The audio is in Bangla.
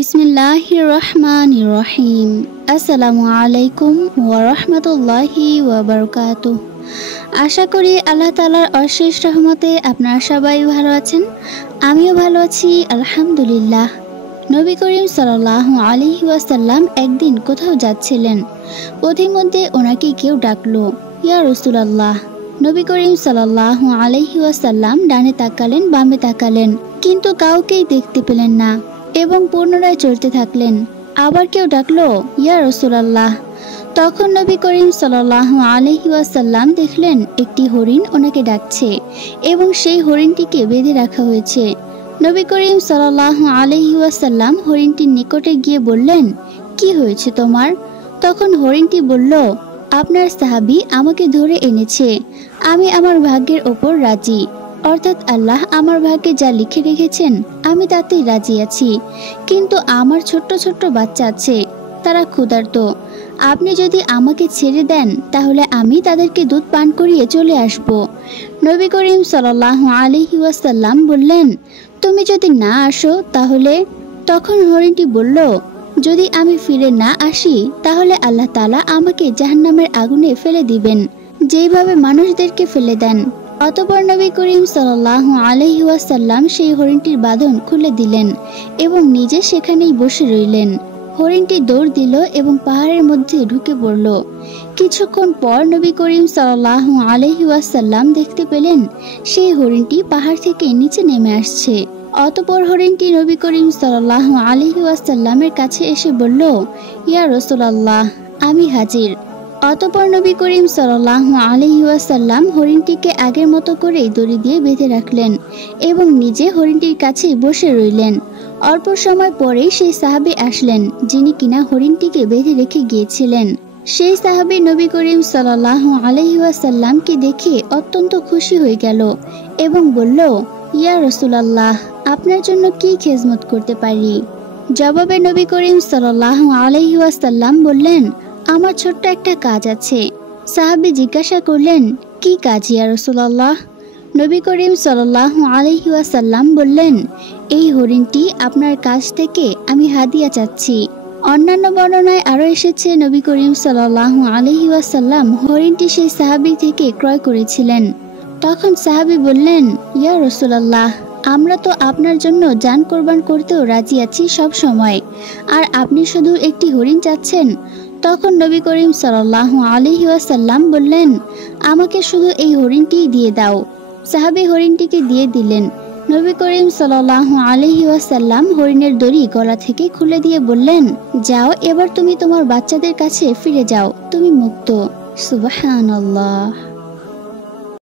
বিসমিল্লাহির রহমানির রহিম। আসসালামু আলাইকুম ওয়া রাহমাতুল্লাহি ওয়া বারাকাতুহু। আশা করি আল্লাহ তাআলার অশেষ রহমতে আপনারা সবাই ভালো আছেন। আমিও ভালো আছি আলহামদুলিল্লাহ। নবী করিম সাল্লাল্লাহু আলাইহি ওয়াসাল্লাম একদিন কোথাও যাচ্ছিলেন। পথিমধ্যে ওনাকে কেউ ডাকলো, ইয়া রাসূলুল্লাহ। নবী করিম সাল্লাল্লাহু আলাইহি ওয়াসাল্লাম ডানে তাকালেন, বামে তাকালেন, কিন্তু কাউকেই দেখতে পেলেন না এবং পুনরায় চলতে থাকলেন। আবার কেউ ডাকলো, ইয়া রাসূলুল্লাহ। তখন নবী করিম সাল্লাল্লাহু আলাইহি ওয়াসাল্লাম দেখলেন একটি হরিণ ওনাকে ডাকছে এবং সেই হরিণটিকে বেঁধে রাখা হয়েছে। নবী করিম সাল্লাল্লাহু আলাইহি ওয়াসাল্লাম হরিণটির নিকটে গিয়ে বললেন, কি হয়েছে তোমার? তখন হরিণটি বলল, আপনার সাহাবী আমাকে ধরে এনেছে। আমি আমার ভাগ্যের ওপর রাজি, অর্থাৎ আল্লাহ আমার ভাগ্যে যা লিখে রেখেছেন আমি তাতেই রাজি আছি। কিন্তু আমার ছোট্ট ছোট্ট বাচ্চা আছে, তারা ক্ষুধার্ত। আপনি যদি আমাকে ছেড়ে দেন তাহলে আমি তাদেরকে দুধ পান করিয়ে চলে আসব। নবী করিম সাল্লাল্লাহু আলাইহি ওয়াসাল্লাম বললেন, তুমি যদি না আসো তাহলে? তখন হরিণটি বলল, যদি আমি ফিরে না আসি তাহলে আল্লাহ তাআলা আমাকে জাহান্নামের আগুনে ফেলে দিবেন, যেভাবে মানুষদেরকে ফেলে দেন। অতঃপর নবী করিম সাল্লাল্লাহু আলাইহি ওয়াসাল্লাম সেই হরিণটির বাঁধন খুলে দিলেন এবং নিজে সেখানেই বসে রইলেন। হরিণটি দৌড় দিল এবং পাহাড়ের মধ্যে ঢুকে পড়ল। কিছুক্ষণ পর নবী করিম সাল্লাল্লাহু আলাইহি ওয়াসাল্লাম দেখতে পেলেন সেই হরিণটি পাহাড় থেকে নিচে নেমে আসছে। অতঃপর হরিণটি নবী করিম সাল্লাল্লাহু আলাইহি ওয়াসাল্লামের কাছে এসে বলল, ইয়া রাসূলুল্লাহ, আমি হাজির। অতঃপর নবী করিম সাল্লাল্লাহু আলাইহি ওয়াসাল্লাম হরিণটিকে আগের মতো করেই দড়ি দিয়ে বেঁধে রাখলেন এবং নিজে হরিণটির কাছে বসে রইলেন। অল্প সময় পরেই সেই সাহাবী আসলেন যিনি কিনা হরিণটিকে বেঁধে রেখে গিয়েছিলেন। সেই সাহাবী নবী করিম সাল্লাল্লাহু আলাইহি ওয়াসাল্লামকে দেখে অত্যন্ত খুশি হয়ে গেল এবং বলল, ইয়া রাসূলুল্লাহ, আপনার জন্য কি খেদমত করতে পারি? জবাবে নবী করিম সাল্লাল্লাহু আলাইহি ওয়াসাল্লাম বললেন, আমার ছোট্ট একটা কাজ আছে। সাহাবী জিজ্ঞাসা করলেন, কি কাজ ইয়া রাসূলুল্লাহ? নবী করিম সাল্লাল্লাহু আলাইহি ওয়াসাল্লাম বললেন, এই হরিণটি আপনার কাছ থেকে আমি হাদিয়া চাচ্ছি। অন্যান্য বর্ণনায় আরো এসেছে নবী করিম সাল্লাল্লাহু আলাইহি ওয়াসাল্লাম হরিণটি সেই সাহাবী থেকে ক্রয় করেছিলেন। তখন সাহাবী বললেন, ইয়া রাসূলুল্লাহ, আমরা তো আপনার জন্য জান কোরবান করতেও রাজি আছি সব সময়, আর আপনি শুধু একটি হরিণ চাচ্ছেন। তখন নবী করিম সাল্লাল্লাহু আলাইহি ওয়াসাল্লাম বললেন, আমাকে শুধু এই হরিণটিই দিয়ে দাও। সাহাবী হরিণটিকে দিয়ে দিলেন। নবী করিম সাল্লাল্লাহু আলাইহি ওয়াসাল্লাম হরিণের দড়ি গলা থেকে খুলে দিয়ে বললেন, যাও, এবার তুমি তোমার বাচ্চাদের কাছে ফিরে যাও, তুমি মুক্ত। সুবহানাল্লাহ।